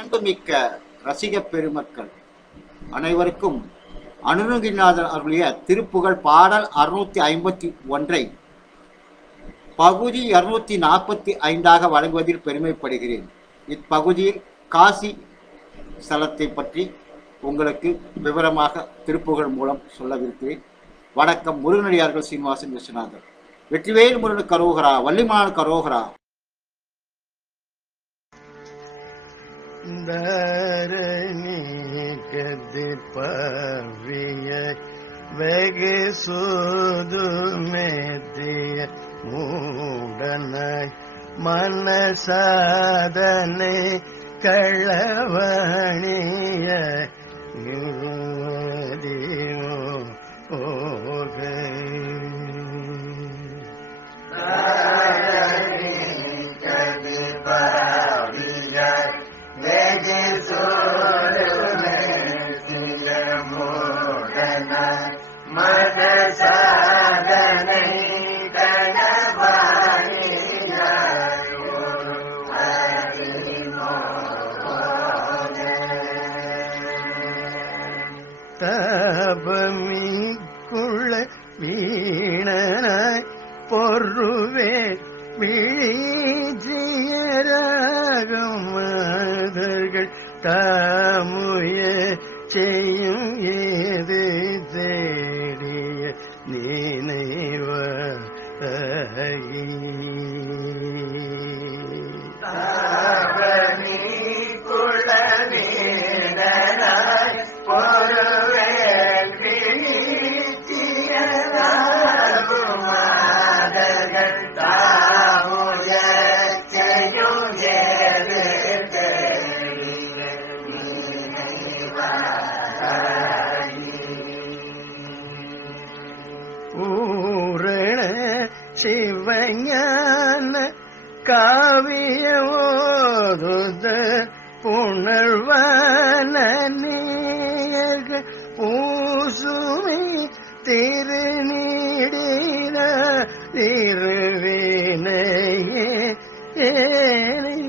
பேரன்புமிக்க ரசிக பெருமக்கள் அனைவருக்கும் அனுருகிநாதன் அவர்களுடைய திருப்புகழ் பாடல் அறுநூத்தி ஐம்பத்தி ஒன்றை பகுதி இருநூத்தி நாற்பத்தி ஐந்தாக வழங்குவதில் பெருமைப்படுகிறேன். இப்பகுதியில் காசி ஸ்தலத்தை பற்றி உங்களுக்கு விவரமாக திருப்புகழ் மூலம் சொல்லவிருக்கிறேன். வணக்கம் முருகனடியார்கள் சீனிவாசன் விஸ்வநாதன் வெற்றிவேல் முருகன் கரோகரா வள்ளிமான கரோகரா. र दीपय वेग सुदुमे मन साधने कलणीय தபமிக்குள்ள வீணனாய் பொருவே விழிச்சியராகும் மாதர்கள் தாமுய செய்யும் ஏதே? ni காவியோதுத புணர்வனியக நேயர்கள் பூசுமை திருநீடின திருவினையே ஏனை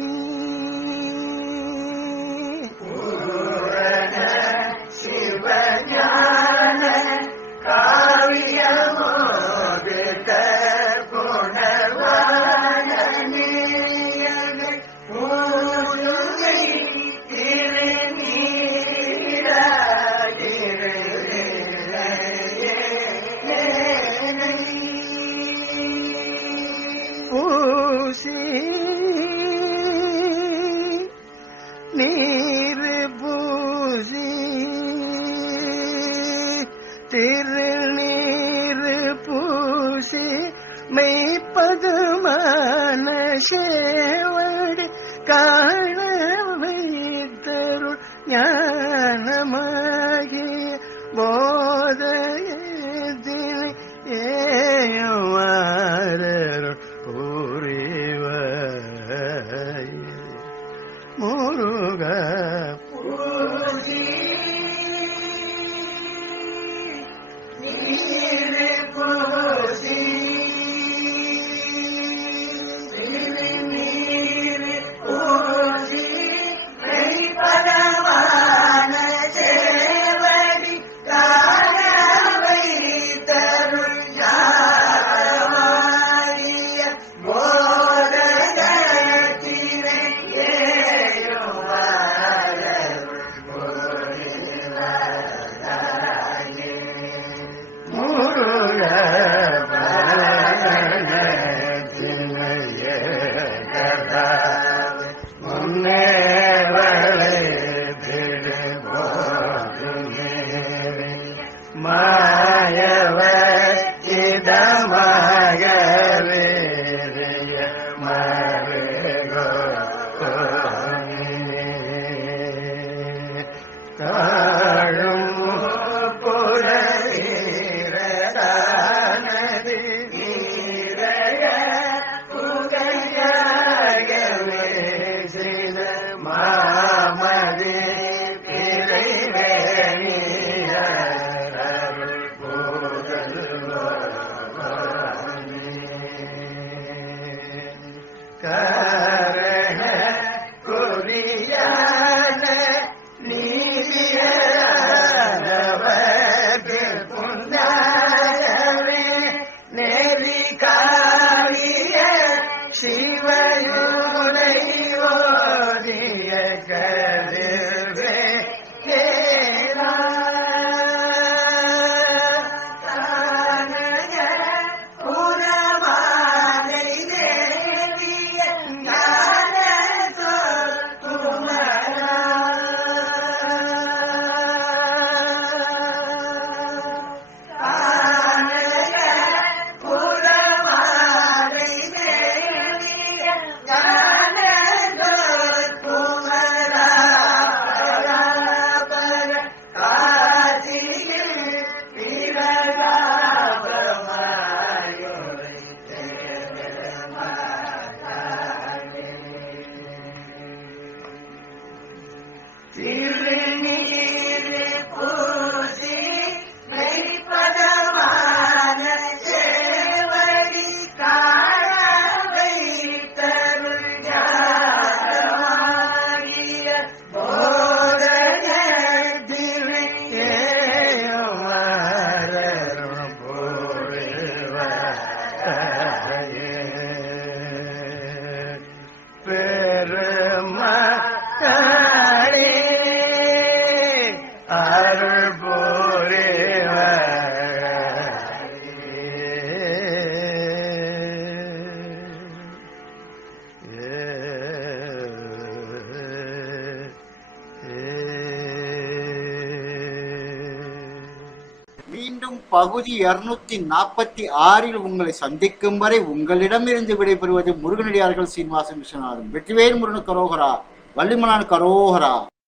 திருநீர் பூசி மெய்ப்பதுமான சேவடி கா திருநீரு மீண்டும் பகுதி இருநூத்தி நாற்பத்தி ஆறில் உங்களை சந்திக்கும் வரை உங்களிடமிருந்து விடைபெறுவது முருகனடியார்கள் சீனிவாசன் விஸ்வநாதன். வெற்றிவேல் முருகன் கரோகரா வள்ளிமலான் கரோகரா.